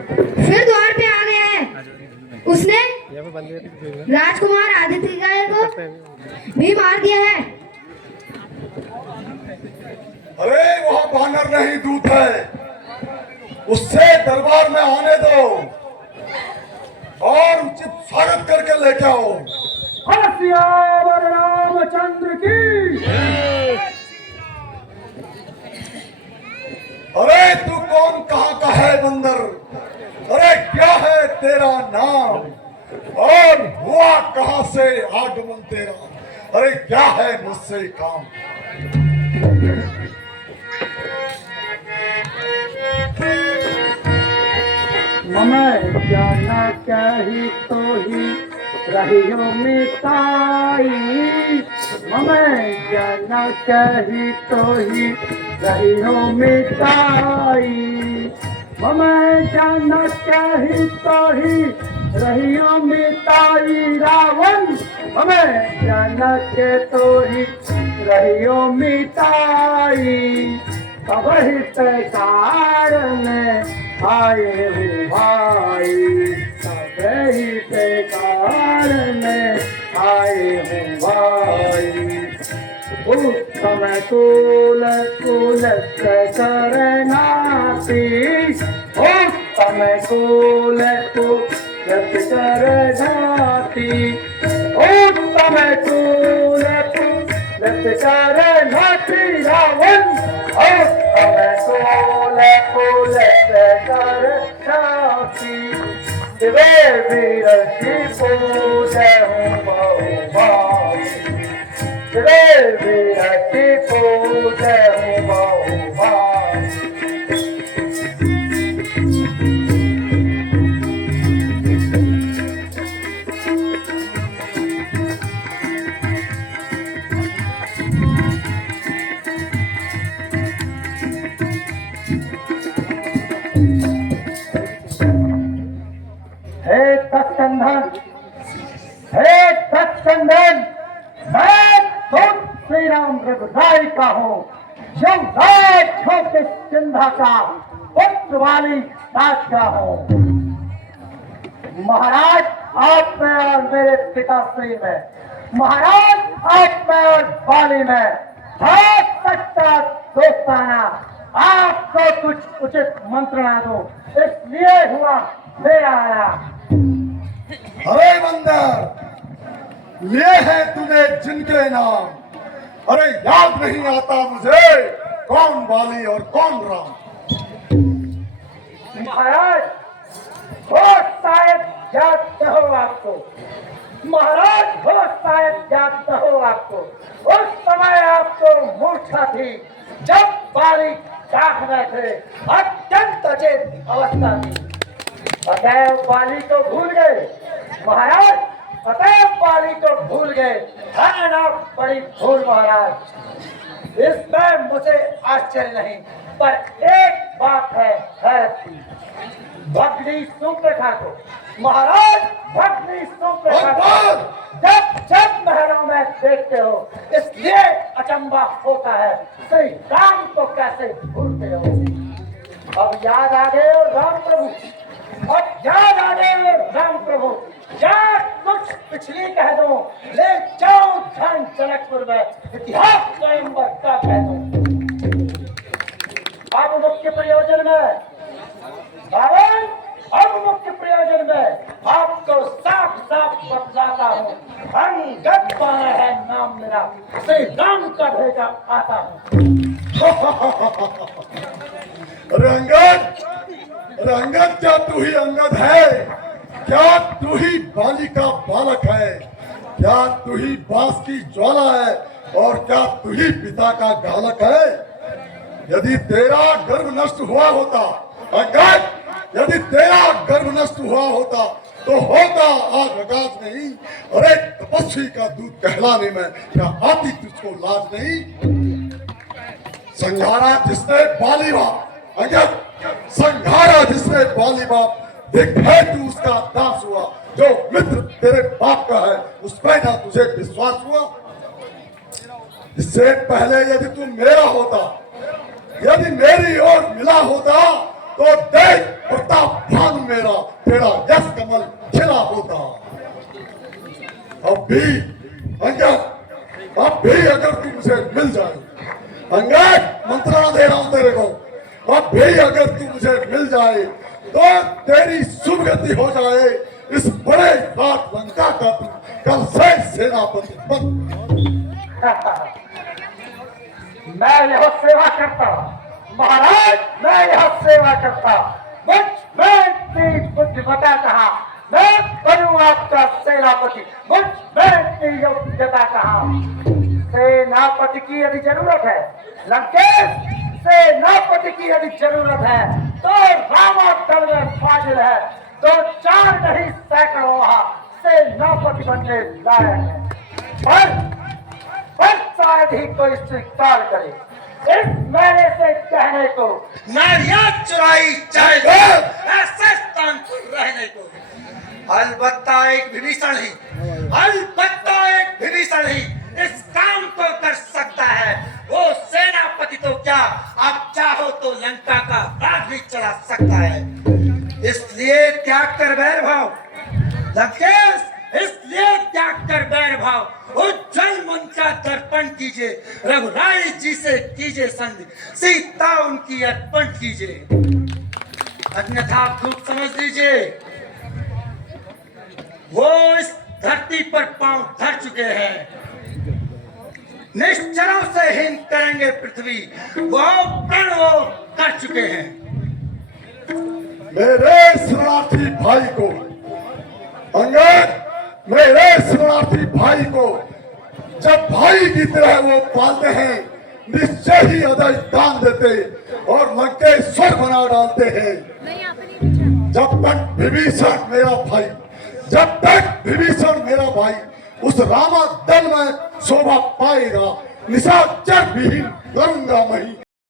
फिर द्वार पे आ गया है। उसने राजकुमार आदित्य गाय को भी मार दिया है। अरे वह बानर नहीं दूत है, उससे दरबार में आने दो और उचित स्वागत करके लेके आओ। सियावर रामचंद्र की। अरे तू कौन, कहाँ का है बंदर? अरे क्या है तेरा नाम और हुआ कहाँ से आगमन तेरा? अरे क्या है मुझसे काम? मैं जाना कही तो ही रहियो मिताई। मैं जाना कही तो ही रहियो मिताई। मैं जाना कही तो ही रहियो मिताई। रावण हमें जाना के तो ही रहियो मिताई। तब ही कारण आए हो भाई। तब ही कारण आए हो भाई। उत्तम कुल कुल करना उत्तम कुल कुल करनाती। उत्तम कुल कुल करनाती। रावण उत्तम कुल कुल करनाती। वे वीर की पूजा बहु वे वीर की पूजा बहु। हे सत्संधन, हे सत्संधन, मैं तुम श्री राम रघुराई का हूँ। युवराज छोटे सिंधा का पुत्र वाली दास का हूँ। महाराज आप में और मेरे पिताश्री में, महाराज आप में और बाली में बहुत सच्चा दोस्ताना आपको कुछ उचित मंत्रणा दो, इसलिए हुआ मेरा आया। अरे बंदर, ये है तूने जिनके नाम, अरे याद नहीं आता मुझे कौन बाली और कौन राम? महाराज हो शायद याद न हो आपको। महाराज हो शायद याद न हो आपको। उस समय आपको मूर्छा थी जब बाली डाक में थे, अत्यंत अचेत अवस्था थी। अतएव बाली को भूल गए महाराज, अतएव बाली को भूल गए। है बड़ी भूल महाराज। इसमें मुझे आश्चर्य नहीं, पर एक बात है हैरत की। भगनी सुप्रखा को महाराज, भगनी सुप्रखा को जब जब महलों में देखते हो इसलिए अचंबा होता है, श्री राम को कैसे भूलते हो? अब याद आ गए राम प्रभु, अब याद आ गए राम प्रभु। क्या कुछ पिछली कह दो, ले जाओ धन जनकपुर में इतिहास स्वयंवर का कह दो। अब मुख्य प्रयोजन में कारण, अब मुख्य प्रयोजन में आपको साफ साफ बतलाता हूँ। अंगद पाना है नाम मेरा, श्री राम का भेजा आता हूँ। अरे अंगद, अरे अंगद, क्या तू ही अंगद है? क्या तू ही बाली का बालक है? क्या तू ही बांस की ज्वाला है? और क्या तू ही पिता का गालक है? यदि तेरा गर्भ नष्ट हुआ होता अंगद, यदि तेरा गर्भ नष्ट हुआ होता तो होता आज आगाज नहीं। अरे तपस्वी का दूध कहलाने में क्या आती तुझको लाज नहीं? संघारा जिसने बाली बाप अंगद, संघारा जिसने बाली बाप, देख है तू उसका दास हुआ। जो मित्र तेरे बाप का है उस पर ना तुझे विश्वास हुआ? इससे पहले यदि तू मेरा होता, यदि मेरी ओर मिला होता तो देख प्रताप भानु भी अंगद, अब भी अगर तू मुझे मिल जाए, अंगद मंत्रणा दे रहा हूं तेरे को, अब भी अगर तू मुझे मिल जाए तो तेरी सुभगति हो जाए। इस बड़े घाट लंका का तू कल से सेनापति बन। मैं यह सेवा करता महाराज, मैं यह सेवा करता, मुझ में इतनी बुद्धिमता कहा, मैं बनूं आपका सेनापति, मुझ में इतनी योग्यता कहा। सेनापति की यदि जरूरत है लंकेश, सेनापति की यदि जरूरत है तो रामादल में फाजिल है, तो 4 नहीं सैकड़ों वहां सेनापति बनने लायक है। पर शायद ही कोई स्वीकार करे इस मैंने से कहने को, नारियां चुराई जाएगा ऐसे स्थान पर रहने को। अलबत्ता एक विभीषण ही, अलबत्ता एक विभीषण ही इस काम को कर सकता है। वो सेनापति तो क्या, आप चाहो तो लंका का राज भी चला सकता है। इसलिए त्याग कर बैर भाव लंकेश, इसलिए त्याग कर बैर भाव उज्जवल मन का दर्पण कीजिए, रघुराई जी से कीजिए संग, सीता उनकी अर्पण कीजिए, अन्यथा खूब समझ लीजिए वो इस धरती पर पांव धर चुके हैं, निश्चरों से हीन करेंगे पृथ्वी, वो प्रण वो कर चुके हैं। मेरे शरणार्थी भाई को अंगद, मेरे शरणार्थी भाई को जब भाई की तरह वो पालते हैं, निश्चय ही अदय दान देते और लंकेश्वर बना डालते हैं। जब तक विभीषण मेरा भाई, जब तक विभीषण मेरा भाई उस रामा दल में शोभा पाएगा, निशाचर विहीन गंगा मही